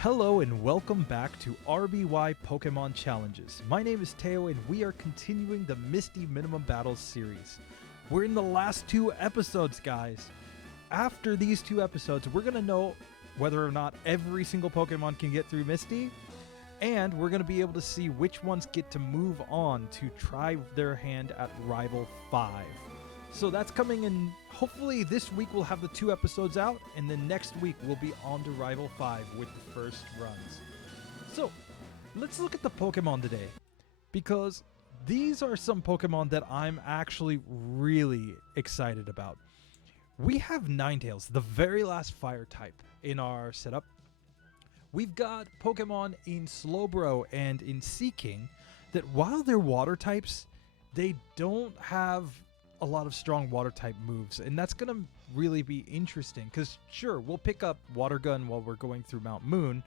Hello and welcome back to RBY Pokemon Challenges. My name is Teo and we are continuing the Misty Minimum Battles series. We're in the last two episodes, guys. After these two episodes, we're going to know whether or not every single Pokemon can get through Misty, and we're going to be able to see which ones get to move on to try their hand at Rival 5. So that's coming in. Hopefully this week we'll have the two episodes out, and then next week we'll be on to Rival 5 with the first runs. So let's look at the Pokemon today, because these are some Pokemon that I'm actually really excited about. We have Ninetales, the very last fire type in our setup. We've got Pokemon in Slowbro and in Seaking that, while they're water types, they don't have a lot of strong water type moves, and that's going to really be interesting because sure, we'll pick up Water Gun while we're going through Mount Moon,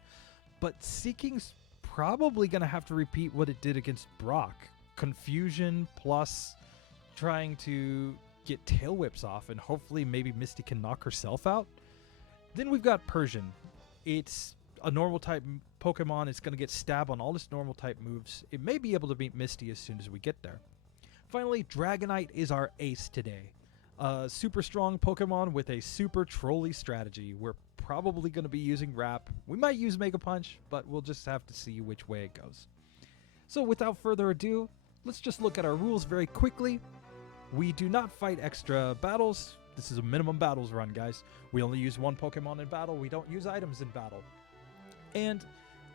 but Seaking's probably going to have to repeat what it did against Brock. Confusion plus trying to get tail whips off, and hopefully maybe Misty can knock herself out. Then we've got Persian. It's a normal type Pokemon. It's going to get stab on all its normal type moves. It may be able to beat Misty as soon as we get there. Finally, Dragonite is our ace today. A super strong Pokemon with a super trolly strategy. We're probably going to be using Wrap. We might use Mega Punch, but we'll just have to see which way it goes. So without further ado, let's just look at our rules very quickly. We do not fight extra battles. This is a minimum battles run, guys. We only use one Pokemon in battle. We don't use items in battle. And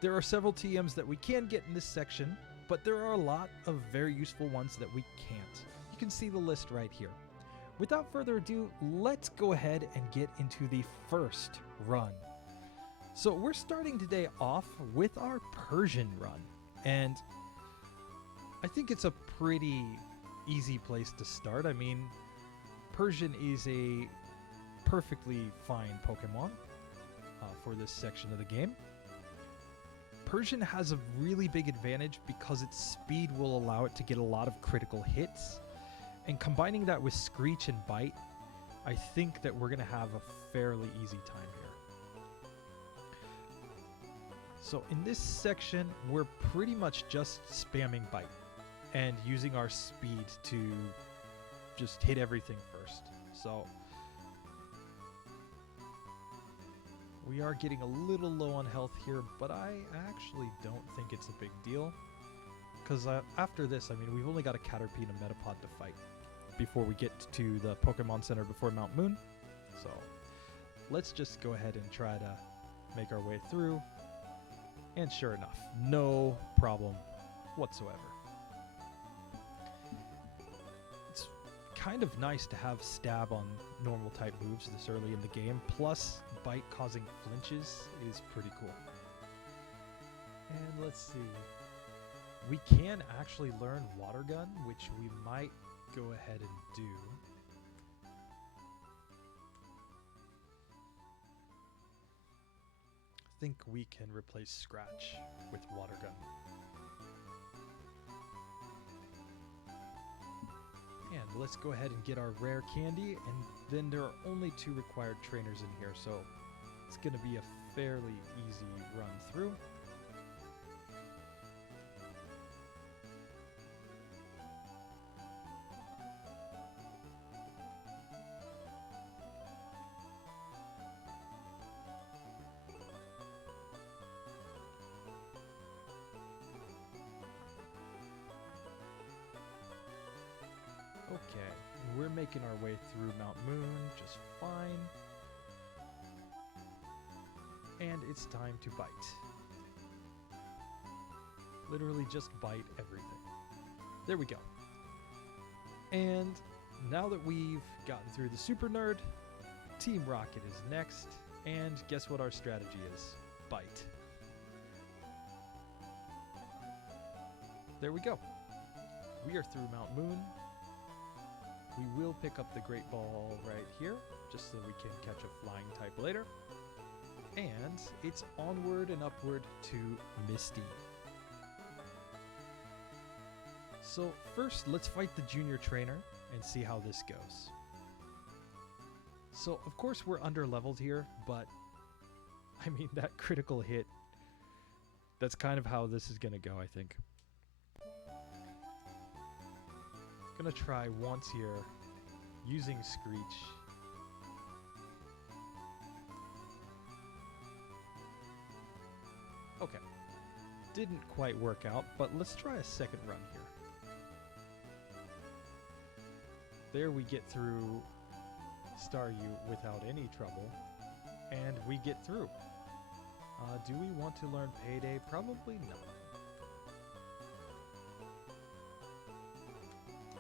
there are several TMs that we can get in this section, but there are a lot of very useful ones that we can't. You can see the list right here. Without further ado, let's go ahead and get into the first run. So we're starting today off with our Persian run, and I think it's a pretty easy place to start. I mean, Persian is a perfectly fine Pokemon for this section of the game. Persian has a really big advantage because its speed will allow it to get a lot of critical hits, and combining that with Screech and Bite, I think that we're going to have a fairly easy time here. So in this section, we're pretty much just spamming Bite and using our speed to just hit everything first. So we are getting a little low on health here, but I actually don't think it's a big deal. Because after this, I mean, we've only got a Caterpie and a Metapod to fight before we get to the Pokemon Center before Mount Moon. So let's just go ahead and try to make our way through. And sure enough, no problem whatsoever. It's kind of nice to have stab on normal type moves this early in the game, plus Bite causing flinches is pretty cool. And let's see, we can actually learn Water Gun, which we might go ahead and do. I think we can replace Scratch with Water Gun. And let's go ahead and get our rare candy, and then there are only 2 required trainers in here, so it's going to be a fairly easy run through. Okay, we're making our way through Mount Moon just fine. And it's time to bite. Literally just bite everything. There we go. And now that we've gotten through the Super Nerd, Team Rocket is next. And guess what our strategy is? Bite. There we go. We are through Mount Moon. We will pick up the Great Ball right here, just so we can catch a flying type later. And it's onward and upward to Misty. So first, let's fight the junior trainer and see how this goes. So of course we're under leveled here, but I mean that critical hit That's kind of how this is going to go, I think. Gonna try once here using Screech. Okay. Didn't quite work out, but let's try a second run here. There we get through Staryu without any trouble, and we get through. Do we want to learn Payday? Probably not.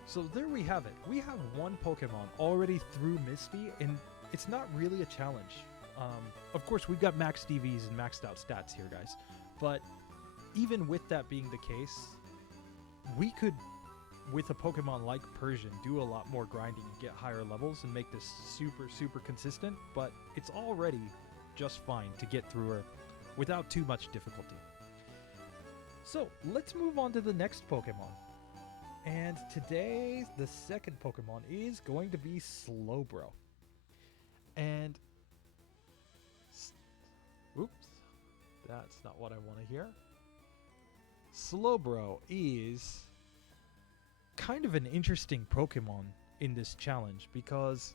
So there we have it. We have one Pokemon already through Misty, and it's not really a challenge. Of course, we've got Max DVs and maxed out stats here, guys. But even with that being the case, we could, with a Pokemon like Persian, do a lot more grinding and get higher levels and make this super, super consistent. But it's already just fine to get through her without too much difficulty. So let's move on to the next Pokemon. And today, the second Pokemon is going to be Slowbro. And... oops. That's not what I want to hear. Slowbro is kind of an interesting Pokemon in this challenge because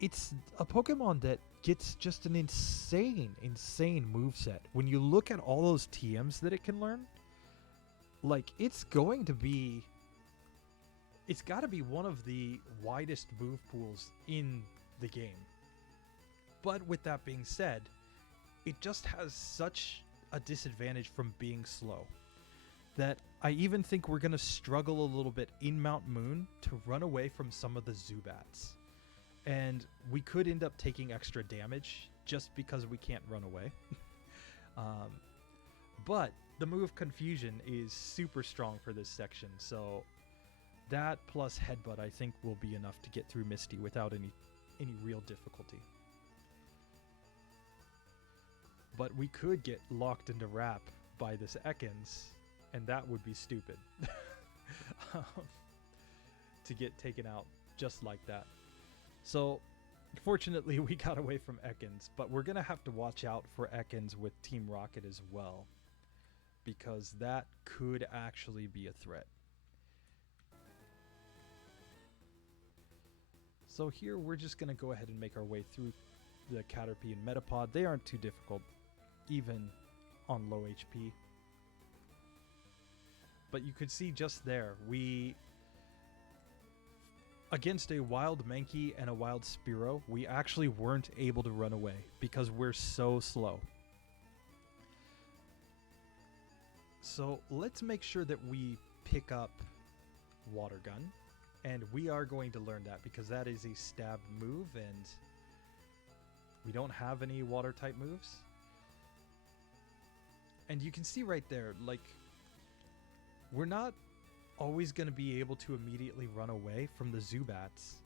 it's a Pokemon that gets just an insane moveset. When you look at all those TMs that it can learn, like, it's got to be one of the widest move pools in the game. But with that being said, it just has such a disadvantage from being slow that I even think we're going to struggle a little bit in Mount Moon to run away from some of the Zubats. And we could end up taking extra damage just because we can't run away. But the move Confusion is super strong for this section, so that plus Headbutt I think will be enough to get through Misty without any real difficulty. But we could get locked into Wrap by this Ekans, and that would be stupid. To get taken out just like that. So, fortunately we got away from Ekans, but we're going to have to watch out for Ekans with Team Rocket as well, because that could actually be a threat. So here we're just going to go ahead and make our way through the Caterpie and Metapod. They aren't too difficult, even on low HP. But you could see just there, against a wild Mankey and a wild Spearow, we actually weren't able to run away because we're so slow. So let's make sure that we pick up Water Gun, and we are going to learn that because that is a stab move, and we don't have any water type moves. And you can see right there, like, we're not always going to be able to immediately run away from the Zubats.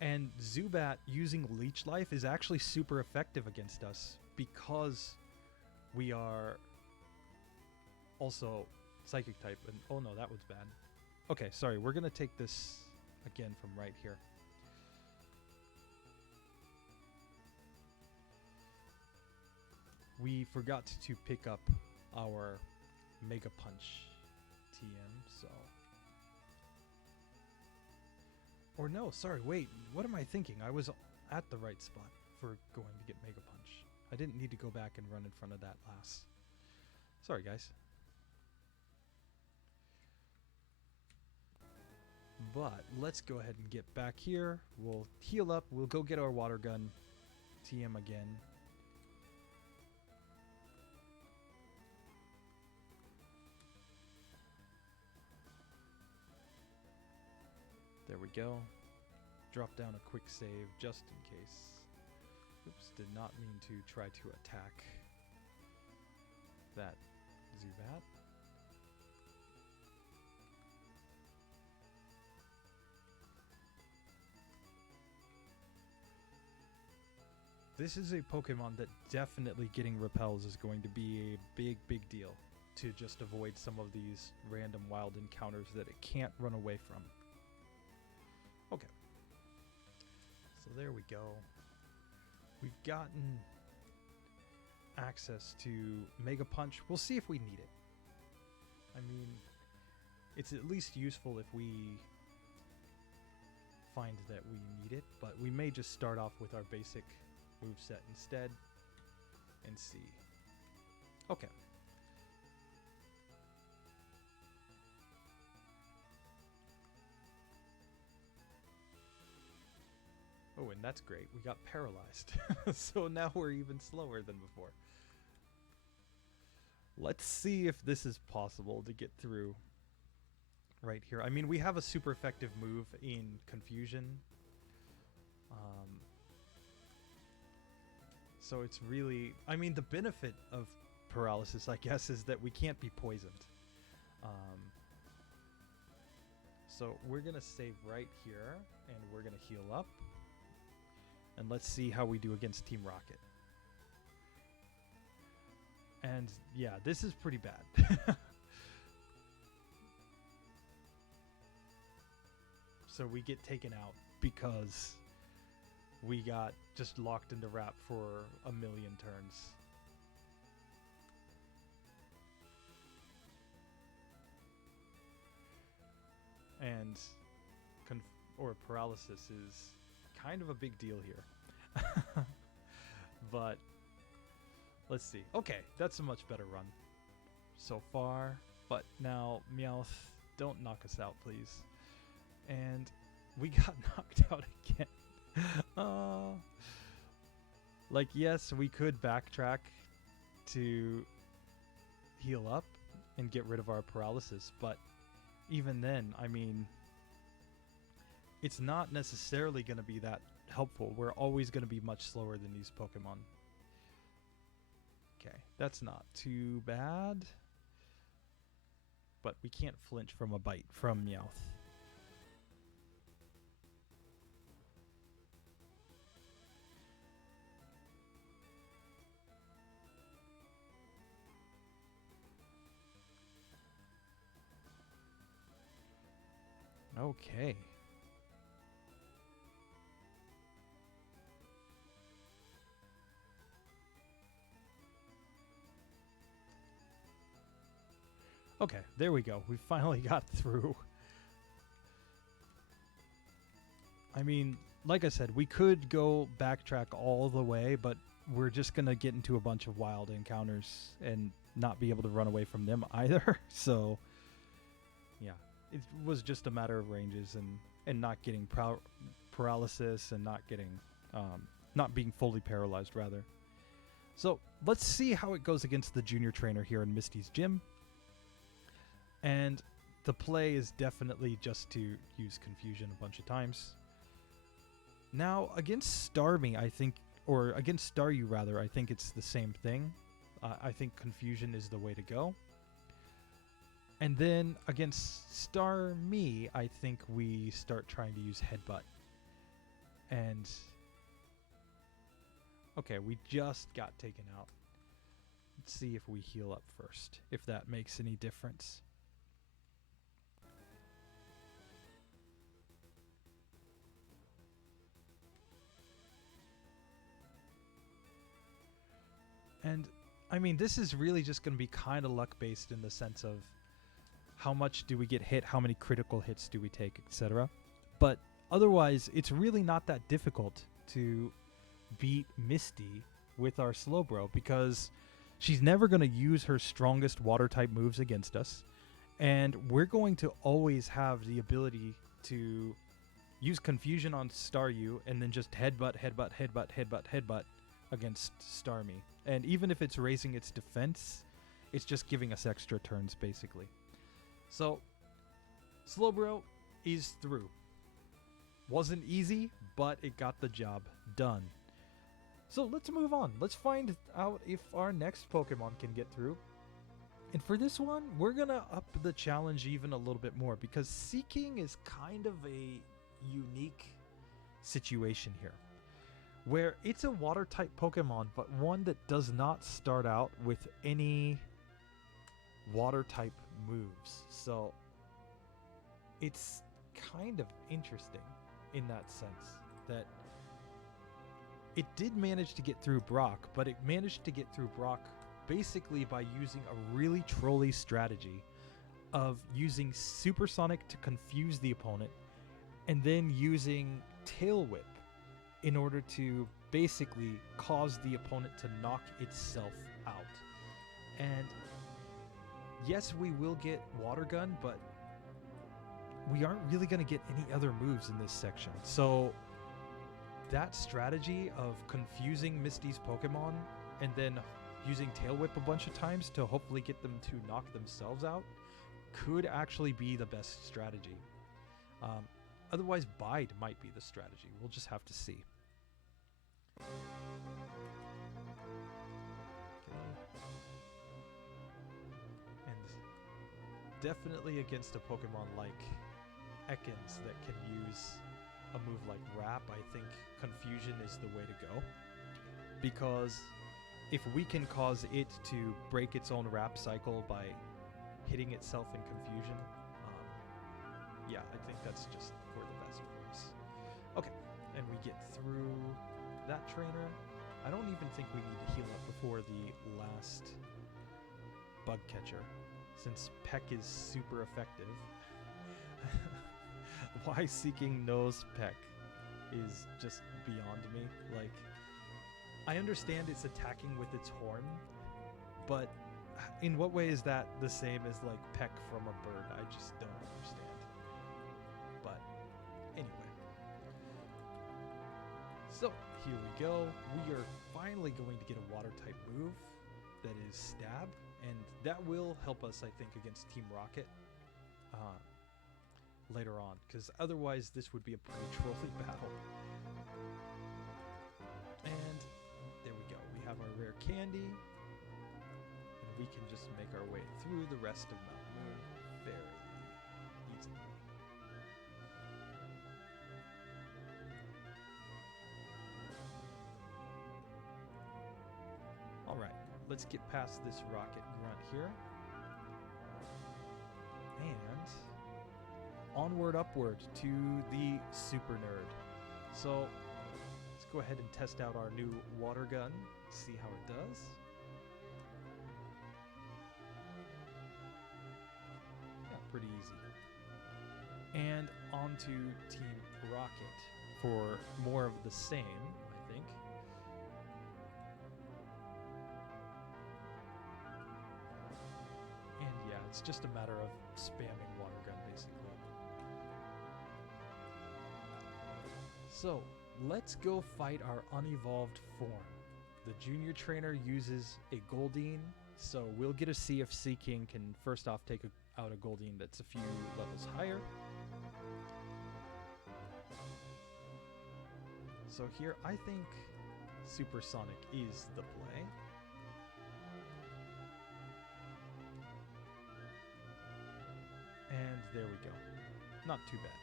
And Zubat using Leech Life is actually super effective against us because we are also Psychic type. And oh no, that was bad. Okay, sorry, we're going to take this again from right here. We forgot to pick up our Mega Punch TM, so... Or no, sorry, wait, what am I thinking? I was at the right spot for going to get Mega Punch. I didn't need to go back and run in front of that last. Sorry, guys. But let's go ahead and get back here. We'll heal up. We'll go get our Water Gun TM again. There we go. Drop down a quick save just in case. Oops, did not mean to try to attack that Zubat. This is a Pokemon that definitely getting repels is going to be a big deal to just avoid some of these random wild encounters that it can't run away from. Okay. So there we go. We've gotten access to Mega Punch. We'll see if we need it. I mean, it's at least useful if we find that we need it, but we may just start off with our basic moveset instead and see. Okay. Oh, and that's great. We got paralyzed. So now we're even slower than before. Let's see if this is possible to get through right here. I mean, we have a super effective move in Confusion. So it's really... I mean, the benefit of paralysis, I guess, is that we can't be poisoned. So we're going to save right here, and we're going to heal up. And let's see how we do against Team Rocket. And yeah, this is pretty bad. So we get taken out because we got just locked into wrap for a million turns. And paralysis is kind of a big deal here. But let's see. Okay, that's a much better run so far. But now, Meowth, don't knock us out, please. And we got knocked out again. Like, yes, we could backtrack to heal up and get rid of our paralysis, but even then, I mean, it's not necessarily going to be that helpful. We're always going to be much slower than these Pokemon. Okay, that's not too bad. But we can't flinch from a bite from Meowth. Okay. Okay, there we go. We finally got through. I mean, like I said, we could go backtrack all the way, but we're just going to get into a bunch of wild encounters and not be able to run away from them either. So, yeah, it was just a matter of ranges and not getting paralysis and not getting, not being fully paralyzed, rather. So, let's see how it goes against the junior trainer here in Misty's gym. And the play is definitely just to use Confusion a bunch of times. Now, against Starmie, I think, or against Staryu rather, I think it's the same thing. I think Confusion is the way to go. And then against Starmie, I think we start trying to use Headbutt. And okay, we just got taken out. Let's see if we heal up first, if that makes any difference. And, I mean, this is really just going to be kind of luck-based in the sense of how much do we get hit, how many critical hits do we take, etc. But otherwise, it's really not that difficult to beat Misty with our Slowbro because she's never going to use her strongest Water-type moves against us. And we're going to always have the ability to use Confusion on Staryu and then just headbutt, headbutt, headbutt, headbutt, headbutt against Starmie. And even if it's raising its defense, it's just giving us extra turns, basically. So, Slowbro is through. Wasn't easy, but it got the job done. So let's move on. Let's find out if our next Pokemon can get through. And for this one, we're going to up the challenge even a little bit more because Seaking is kind of a unique situation here, where it's a water-type Pokemon, but one that does not start out with any water-type moves. So it's kind of interesting in that sense that it did manage to get through Brock, but it managed to get through Brock basically by using a really trolly strategy of using Supersonic to confuse the opponent and then using Tail Whip in order to basically cause the opponent to knock itself out. And yes, we will get Water Gun, but we aren't really going to get any other moves in this section. So that strategy of confusing Misty's Pokemon and then using Tail Whip a bunch of times to hopefully get them to knock themselves out could actually be the best strategy. Otherwise, Bide might be the strategy. We'll just have to see. Okay. And definitely against a Pokemon like Ekans that can use a move like Wrap, I think Confusion is the way to go. Because if we can cause it to break its own Wrap cycle by hitting itself in Confusion, yeah, I think that's just for the best for us. Okay, and we get through that trainer. I don't even think we need to heal up before the last Bug Catcher, since Peck is super effective. Why Seaking knows Peck is just beyond me. Like, I understand it's attacking with its horn, but in what way is that the same as like Peck from a bird? I just don't understand. But anyway. So here we go. We are finally going to get a water type move that is Stab, and that will help us, I think, against Team Rocket later on, because otherwise this would be a pretty trolly battle. And there we go. We have our rare candy, and we can just make our way through the rest of Mount Moon fairly easily. Alright, let's get past this rocket grunt here. And onward, upward to the Super Nerd. So let's go ahead and test out our new water gun, see how it does. Yeah, pretty easy. And on to Team Rocket for more of the same, I think. And yeah, it's just a matter of spamming water gun, basically. So, let's go fight our unevolved form. The junior trainer uses a Goldeen, so we'll get to see if Seaking can first off take out a Goldeen that's a few levels higher. So here, I think Supersonic is the play. And there we go. Not too bad.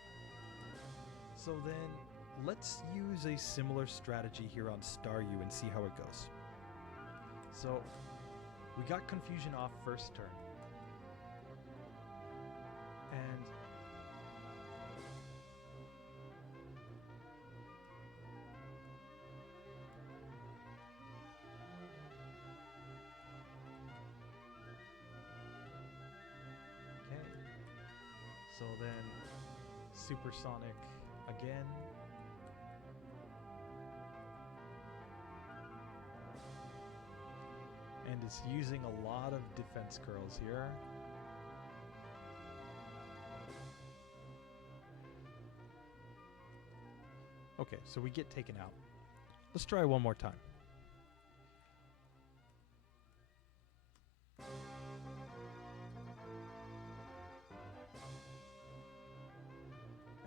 So then, let's use a similar strategy here on Staryu and see how it goes. So, we got Confusion off first turn. And okay. So then Supersonic again. And it's using a lot of defense curls here. Okay, so we get taken out. Let's try one more time.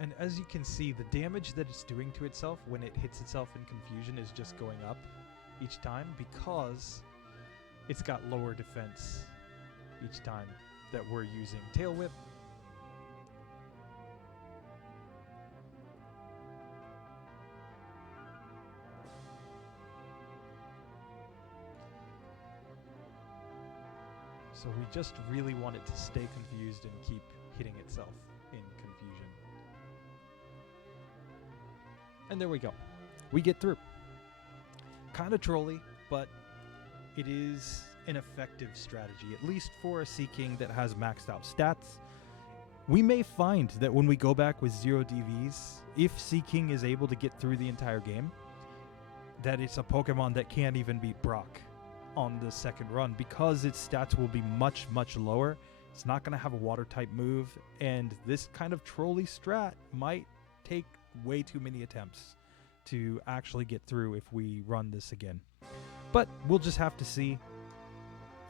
And as you can see, the damage that it's doing to itself when it hits itself in Confusion is just going up each time because it's got lower defense each time that we're using Tail Whip. So we just really want it to stay confused and keep hitting itself in Confusion. And there we go. We get through. Kind of trolly, but it is an effective strategy, at least for a Seaking that has maxed out stats. We may find that when we go back with 0 DVs, if Seaking is able to get through the entire game, that it's a Pokemon that can't even beat Brock on the second run because its stats will be much, much lower. It's not going to have a water type move, and this kind of trolly strat might take way too many attempts to actually get through if we run this again. But we'll just have to see.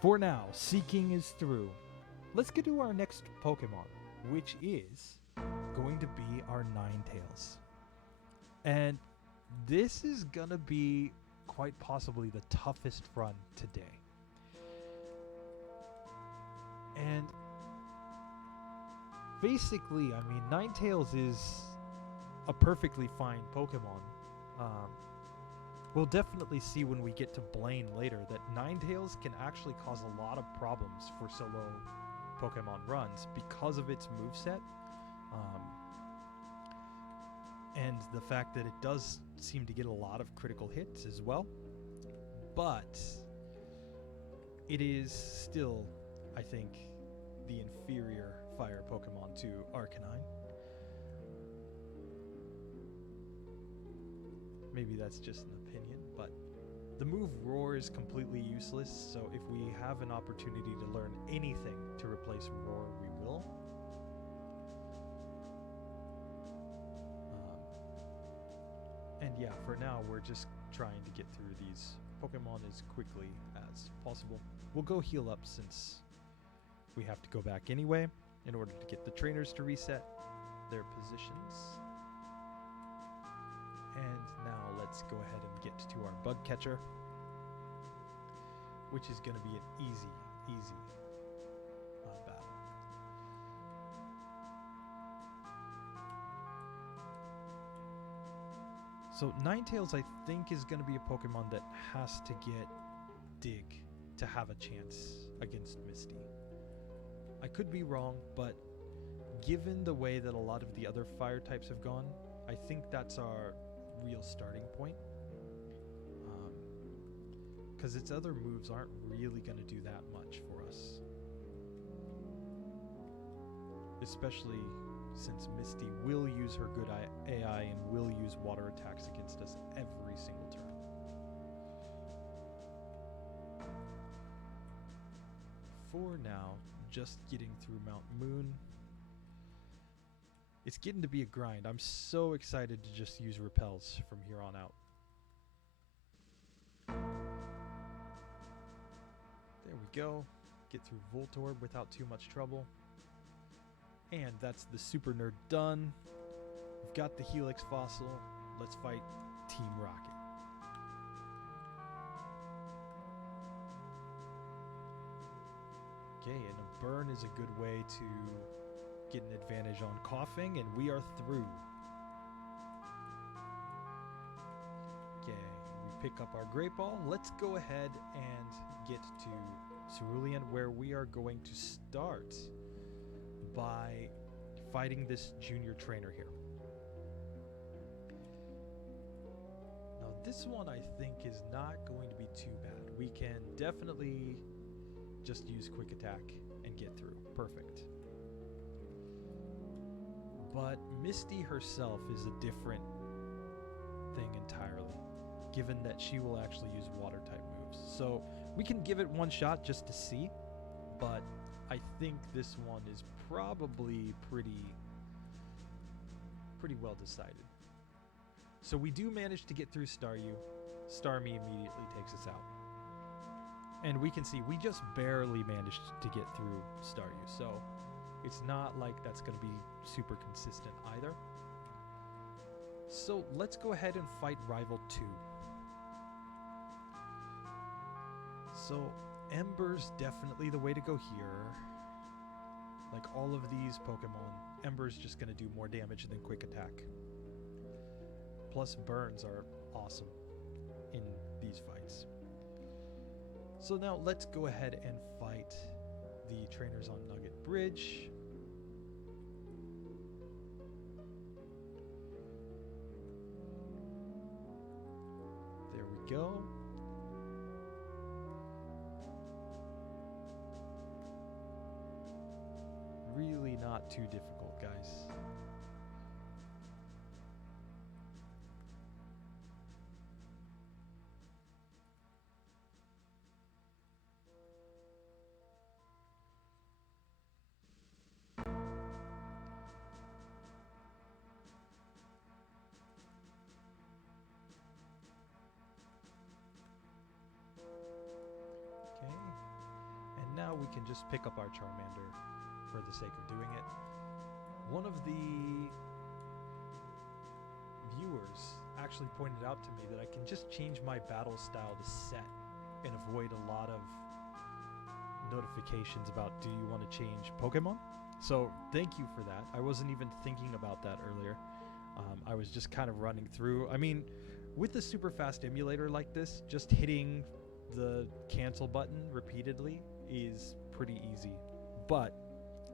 For now, Seaking is through. Let's get to our next Pokemon, which is going to be our Ninetales. And this is going to be quite possibly the toughest run today. And basically, I mean, Ninetales is a perfectly fine Pokemon. We'll definitely see when we get to Blaine later that Ninetales can actually cause a lot of problems for solo Pokemon runs because of its moveset. And the fact that it does seem to get a lot of critical hits as well. But it is still, I think, the inferior fire Pokemon to Arcanine. Maybe that's just an opinion, but the move Roar is completely useless, so if we have an opportunity to learn anything to replace Roar, we will. And yeah, for now, we're just trying to get through these Pokemon as quickly as possible. We'll go heal up since we have to go back anyway in order to get the trainers to reset their positions. And now let's go ahead and get to our bug catcher, which is going to be an easy battle. So Ninetales, I think, is going to be a Pokemon that has to get Dig to have a chance against Misty. I could be wrong, but given the way that a lot of the other fire types have gone, I think that's our real starting point. Because its other moves aren't really going to do that much for us. Especially since Misty will use her good AI and will use water attacks against us every single turn. For now, just getting through Mount Moon. It's getting to be a grind. I'm so excited to just use repels from here on out. There we go. Get through Voltorb without too much trouble. And that's the Super Nerd done. We've got the Helix Fossil. Let's fight Team Rocket. Okay, and a burn is a good way to get an advantage on coughing, and we are through. Okay, we pick up our Great Ball. Let's go ahead and get to Cerulean, where we are going to start by fighting this junior trainer here. Now this one I think is not going to be too bad. We can definitely just use quick attack and get through. Perfect. But Misty herself is a different thing entirely, given that she will actually use water type moves. So we can give it one shot just to see, but I think this one is probably pretty well decided. So we do manage to get through Staryu. Starmie immediately takes us out. And we can see we just barely managed to get through Staryu. So it's not like that's going to be super consistent either. So let's go ahead and fight Rival 2. So Ember's definitely the way to go here. Like all of these Pokemon, Ember's just going to do more damage than Quick Attack. Plus burns are awesome in these fights. So now let's go ahead and fight the trainers on Nugget Bridge. There we go. Really not too difficult, guys. Now we can just pick up our Charmander for the sake of doing it. One of the viewers actually pointed out to me that I can just change my battle style to set and avoid a lot of notifications about, do you want to change Pokemon? So thank you for that. I wasn't even thinking about that earlier. I was just kind of running through. I mean, with a super fast emulator like this, just hitting the cancel button repeatedly is pretty easy, but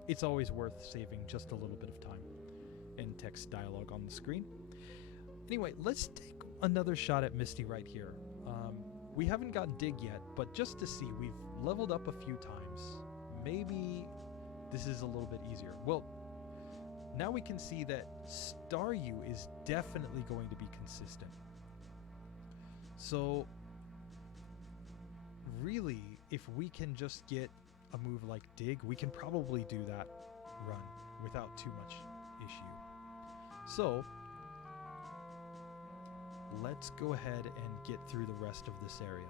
it's always worth saving just a little bit of time and text dialogue on the screen. Anyway, let's take another shot at Misty right here. We haven't gotten Dig yet, but just to see, we've leveled up a few times. Maybe this is a little bit easier. Well, now we can see that Staryu is definitely going to be consistent. So really, if we can just get a move like Dig, we can probably do that run without too much issue. So let's go ahead and get through the rest of this area.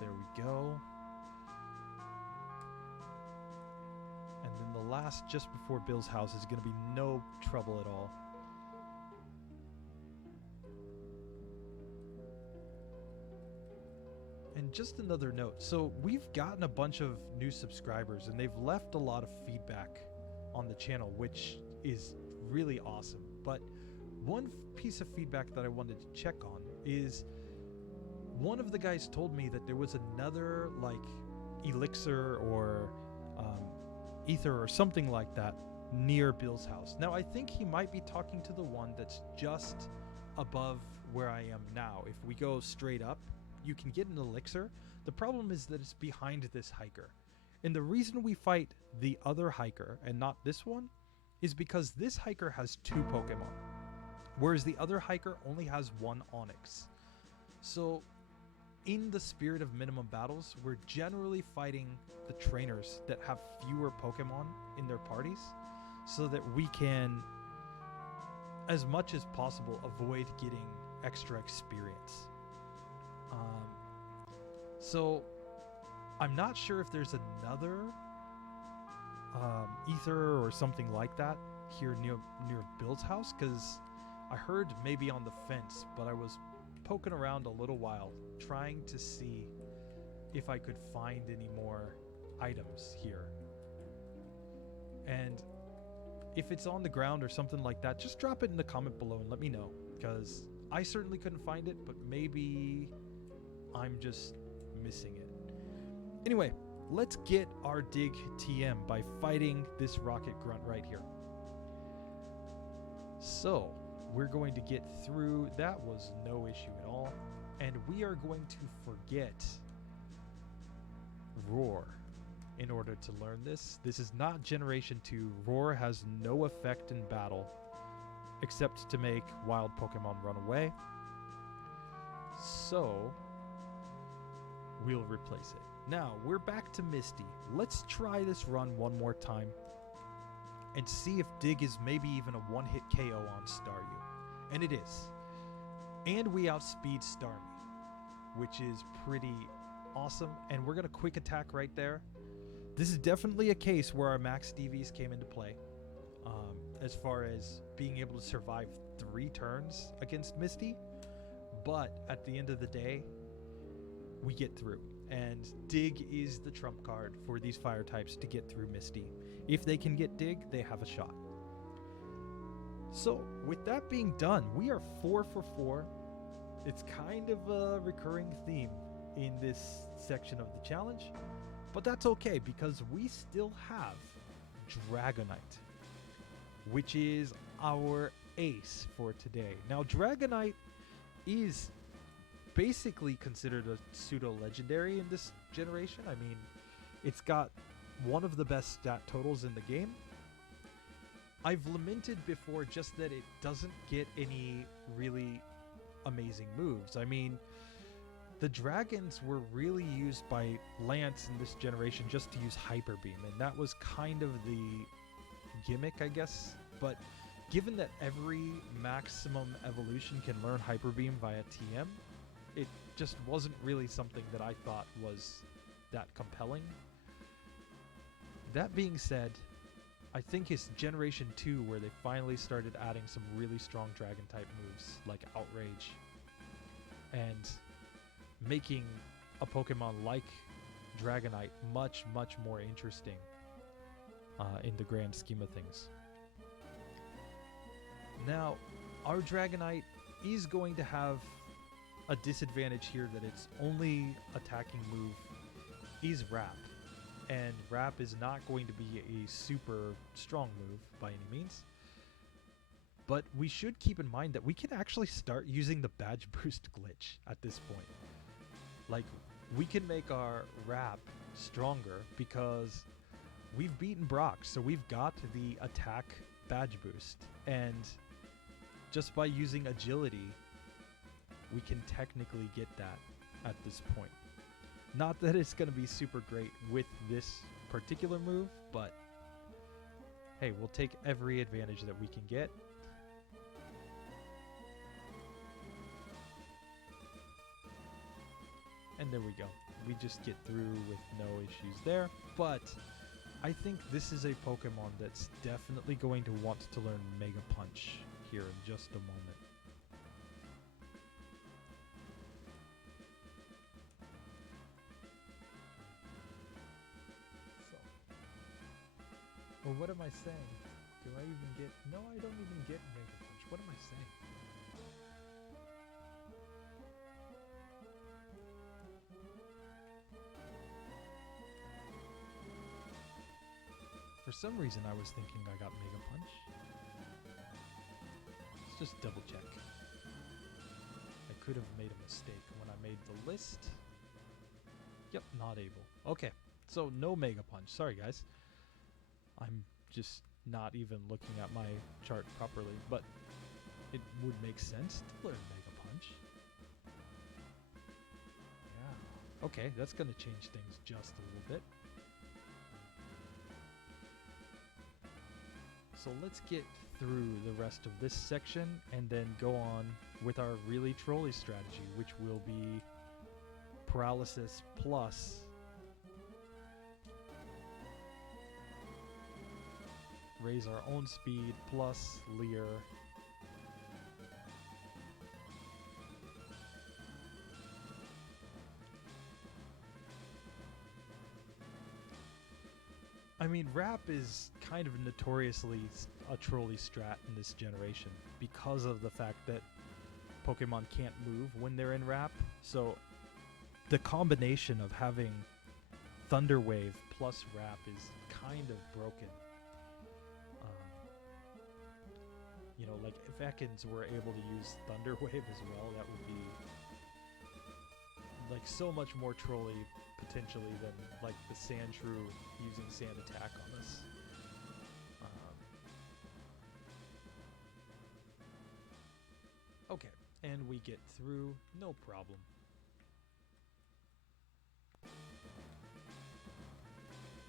There we go. And then the last, just before Bill's house, is going to be no trouble at all. And just another note, so we've gotten a bunch of new subscribers and they've left a lot of feedback on the channel, which is really awesome. But one piece of feedback that I wanted to check on is, one of the guys told me that there was another like elixir or ether or something like that near Bill's house. Now I think he might be talking to the one that's just above where I am now. If we go straight up, you can get an elixir. The problem is that it's behind this hiker. And the reason we fight the other hiker and not this one is because this hiker has 2 Pokemon, whereas the other hiker only has 1 Onix. So in the spirit of minimum battles, we're generally fighting the trainers that have fewer Pokemon in their parties so that we can, as much as possible, avoid getting extra experience. So I'm not sure if there's another ether or something like that here near Bill's house, because I heard maybe on the fence, but I was poking around a little while trying to see if I could find any more items here. And if it's on the ground or something like that, just drop it in the comment below and let me know, because I certainly couldn't find it, but maybe I'm just missing it. Anyway, let's get our Dig TM by fighting this rocket grunt right here. So we're going to get through. That was no issue at all. And we are going to forget Roar in order to learn this. This is not Generation 2. Roar has no effect in battle except to make wild Pokemon run away. So we'll replace it. Now we're back to Misty. Let's try this run one more time and see if Dig is maybe even a one-hit KO on Staryu. And it is. And we outspeed Starmie, which is pretty awesome. And we're going to quick attack right there. This is definitely a case where our Max DVs came into play, as far as being able to survive 3 turns against Misty. But at the end of the day, we get through. And Dig is the trump card for these fire types to get through Misty. If they can get Dig, they have a shot. So with that being done, we are 4 for 4. It's kind of a recurring theme in this section of the challenge, but that's okay because we still have Dragonite, which is our ace for today. Now, Dragonite is basically considered a pseudo-legendary in this generation. I mean, it's got one of the best stat totals in the game. I've lamented before just that it doesn't get any really amazing moves. I mean, the dragons were really used by Lance in this generation just to use Hyper Beam, and that was kind of the gimmick, I guess. But given that every maximum evolution can learn Hyper Beam via TM, it just wasn't really something that I thought was that compelling. That being said, I think it's Generation 2 where they finally started adding some really strong Dragon-type moves like Outrage and making a Pokemon like Dragonite much, much more interesting in the grand scheme of things. Now, our Dragonite is going to have a disadvantage here that its only attacking move is Wrap. And Wrap is not going to be a super strong move by any means. But we should keep in mind that we can actually start using the Badge Boost glitch at this point. Like, we can make our Wrap stronger because we've beaten Brock, so we've got the attack Badge Boost. And just by using Agility, we can technically get that at this point. Not that it's going to be super great with this particular move, but hey, we'll take every advantage that we can get. And there we go. We just get through with no issues there. But I think this is a Pokemon that's definitely going to want to learn Mega Punch here in just a moment. Or what am I saying? Do I even get... No, I don't even get Mega Punch. What am I saying? For some reason, I was thinking I got Mega Punch. Let's just double check. I could have made a mistake when I made the list. Yep, not able. Okay, so no Mega Punch. Sorry, guys. I'm just not even looking at my chart properly, but it would make sense to learn Mega Punch. Yeah. Okay, that's going to change things just a little bit. So let's get through the rest of this section and then go on with our really trolly strategy, which will be Paralysis plus raise our own speed plus Leer. I mean, Wrap is kind of notoriously a trolley strat in this generation because of the fact that Pokemon can't move when they're in Wrap. So the combination of having Thunder Wave plus Wrap is kind of broken. You know, like if Ekans were able to use Thunder Wave as well, that would be like so much more trolly potentially than like the Sandshrew using Sand Attack on us. Okay, and we get through, no problem.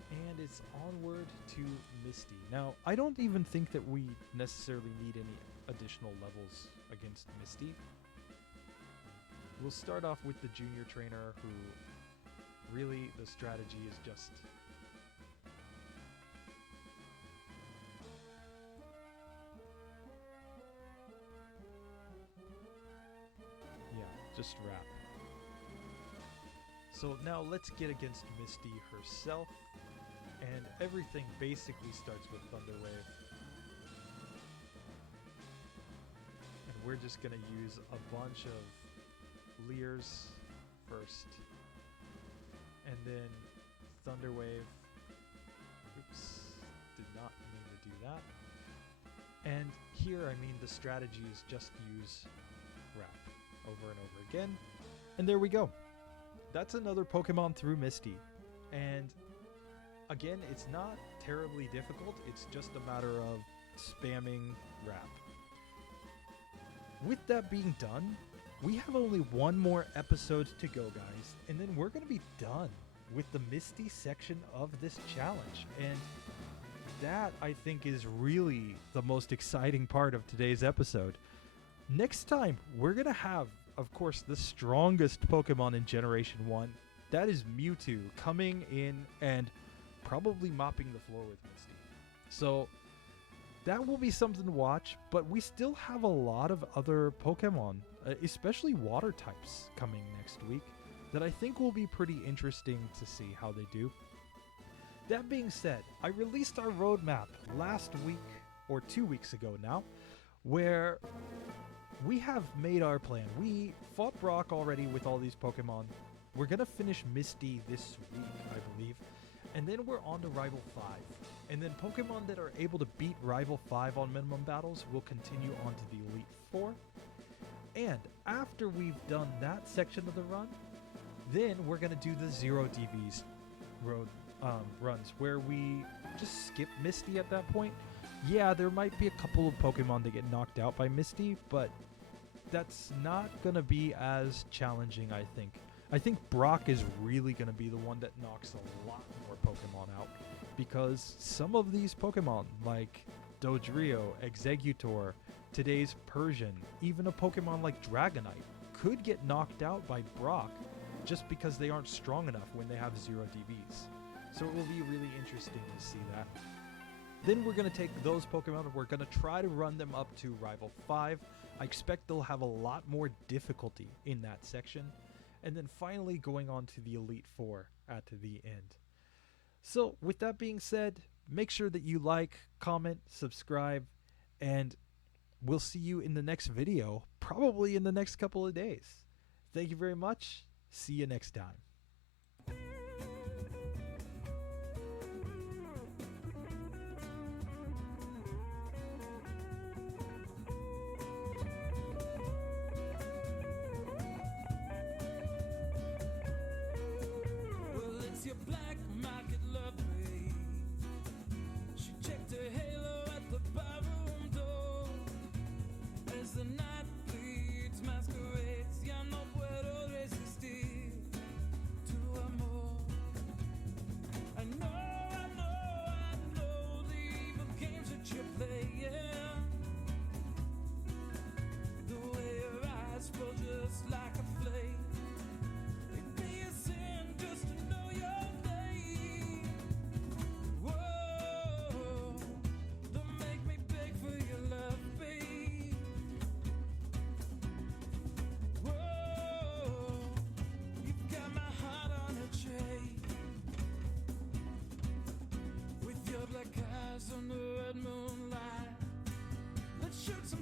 And it's onward to Misty. Now, I don't even think that we necessarily need any additional levels against Misty. We'll start off with the junior trainer, who really the strategy is just just Wrap. So now let's get against Misty herself. And everything basically starts with Thunder Wave. And we're just going to use a bunch of Leers first. And then Thunder Wave. Oops, did not mean to do that. And here, I mean, the strategy is just use Wrap over and over again. And there we go. That's another Pokemon through Misty. And again, it's not terribly difficult. It's just a matter of spamming Wrap. With that being done, we have only one more episode to go, guys. And then we're going to be done with the Misty section of this challenge. And that, I think, is really the most exciting part of today's episode. Next time, we're going to have, of course, the strongest Pokemon in Generation 1. That is Mewtwo coming in and probably mopping the floor with Misty. So that will be something to watch, but we still have a lot of other Pokemon, especially water types, coming next week that I think will be pretty interesting to see how they do. That being said, I released our roadmap last week, or 2 weeks ago now, where we have made our plan. We fought Brock already with all these Pokemon. We're going to finish Misty this week, I believe. And then we're on to Rival 5. And then Pokemon that are able to beat Rival 5 on minimum battles will continue on to the Elite 4. And after we've done that section of the run, then we're going to do the 0 DVs runs, where we just skip Misty at that point. Yeah, there might be a couple of Pokemon that get knocked out by Misty, but that's not going to be as challenging, I think. I think Brock is really going to be the one that knocks a lot more Pokemon out, because some of these Pokemon, like Dodrio, Exeggutor, today's Persian, even a Pokemon like Dragonite, could get knocked out by Brock just because they aren't strong enough when they have 0 DVs. So it will be really interesting to see that. Then we're going to take those Pokemon and we're going to try to run them up to Rival 5. I expect they'll have a lot more difficulty in that section. And then finally going on to the Elite 4 at the end. So with that being said, make sure that you like, comment, subscribe, and we'll see you in the next video, probably in the next couple of days. Thank you very much. See you next time. Your black market loved me. She checked her halo at the barroom door. As the night bleeds, masquerades, ya no puedo resistir to amor. I know the evil games that you're playing. The way your eyes roll just like a flame. It'd be a sin just to know your on the red moonlight. Let's shoot some